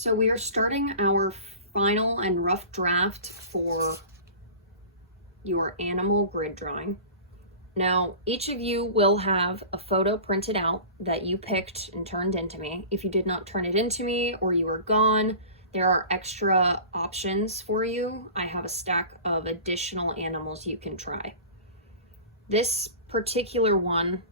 So we are starting our final and rough draft for your animal grid drawing. Now, each of you will have a photo printed out that you picked and turned into me. If you did not turn it into me or you were gone, there are extra options for you. I have a stack of additional animals you can try. This particular one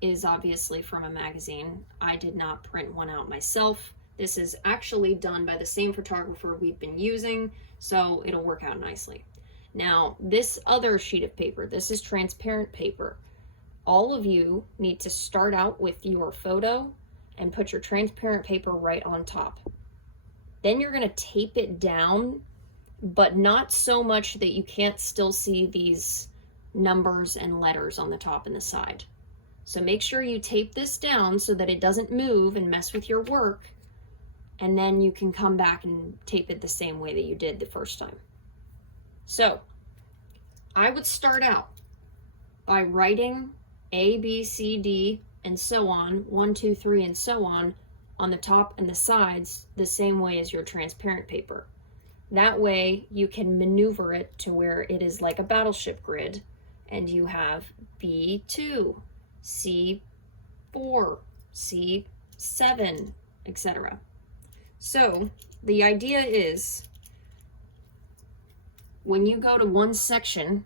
is obviously from a magazine. I did not print one out myself. This is actually done by the same photographer we've been using, so it'll work out nicely. Now, this other sheet of paper, this is transparent paper. All of you need to start out with your photo and put your transparent paper right on top. Then you're going to tape it down, but not so much that you can't still see these numbers and letters on the top and the side. So make sure you tape this down so that it doesn't move and mess with your work, and then you can come back and tape it the same way that you did the first time. So I would start out by writing A, B, C, D, and so on, 1, 2, 3, and so on the top and the sides the same way as your transparent paper. That way you can maneuver it to where it is like a battleship grid, and you have B2, C4, C7, etc. So the idea is, when you go to one section,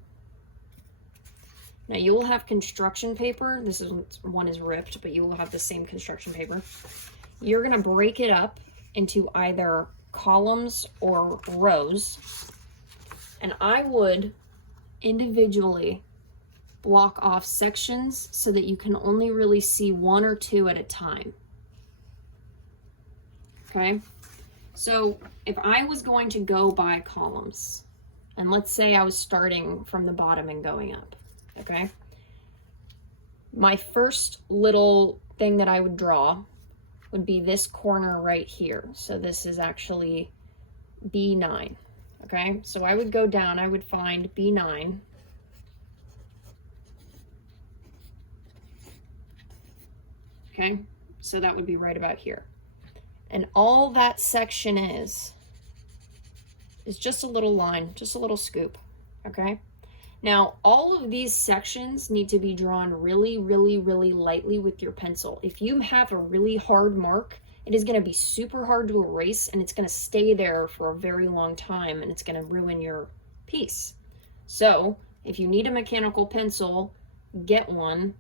now you will have construction paper. This is one is ripped, but you will have the same construction paper. You're going to break it up into either columns or rows, and I would individually block off sections so that you can only really see one or two at a time. Okay, so if I was going to go by columns, and let's say I was starting from the bottom and going up, okay? My first little thing that I would draw would be this corner right here. So this is actually B9, okay? So I would go down, I would find B9. Okay, so that would be right about here. And all that section is just a little line, just a little scoop, okay? Now, all of these sections need to be drawn really, really, really lightly with your pencil. If you have a really hard mark, it is going to be super hard to erase, and it's going to stay there for a very long time, and it's going to ruin your piece. So, if you need a mechanical pencil, get one.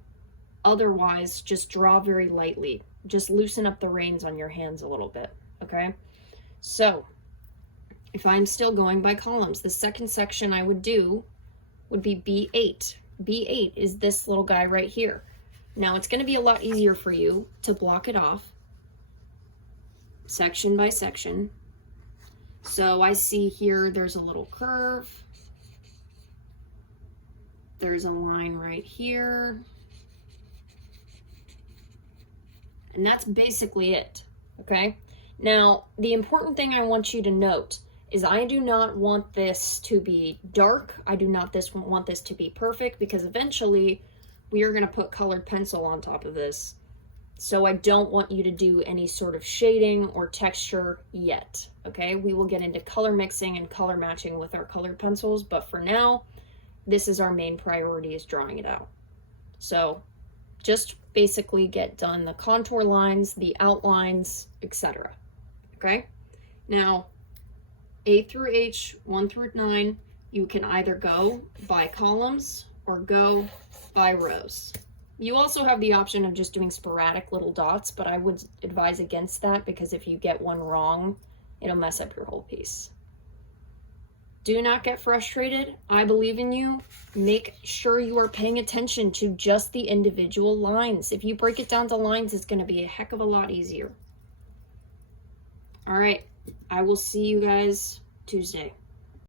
Otherwise, just draw very lightly. Just loosen up the reins on your hands a little bit, okay? So, if I'm still going by columns, the second section I would do would be B8. B8 is this little guy right here. Now, it's going to be a lot easier for you to block it off section by section. So I see here there's a little curve. There's a line right here. And that's basically it, okay? Now, the important thing I want you to note is I do not want this to be dark. I do not want this to be perfect, because eventually we are going to put colored pencil on top of this. So I don't want you to do any sort of shading or texture yet, okay? We will get into color mixing and color matching with our colored pencils, but for now, this is our main priority, is drawing it out. So just basically get done the contour lines, the outlines, etc. Okay? Now, A through H, 1 through 9, you can either go by columns or go by rows. You also have the option of just doing sporadic little dots, but I would advise against that, because if you get one wrong, it'll mess up your whole piece. Do not get frustrated. I believe in you. Make sure you are paying attention to just the individual lines. If you break it down to lines, it's going to be a heck of a lot easier. All right. I will see you guys Tuesday.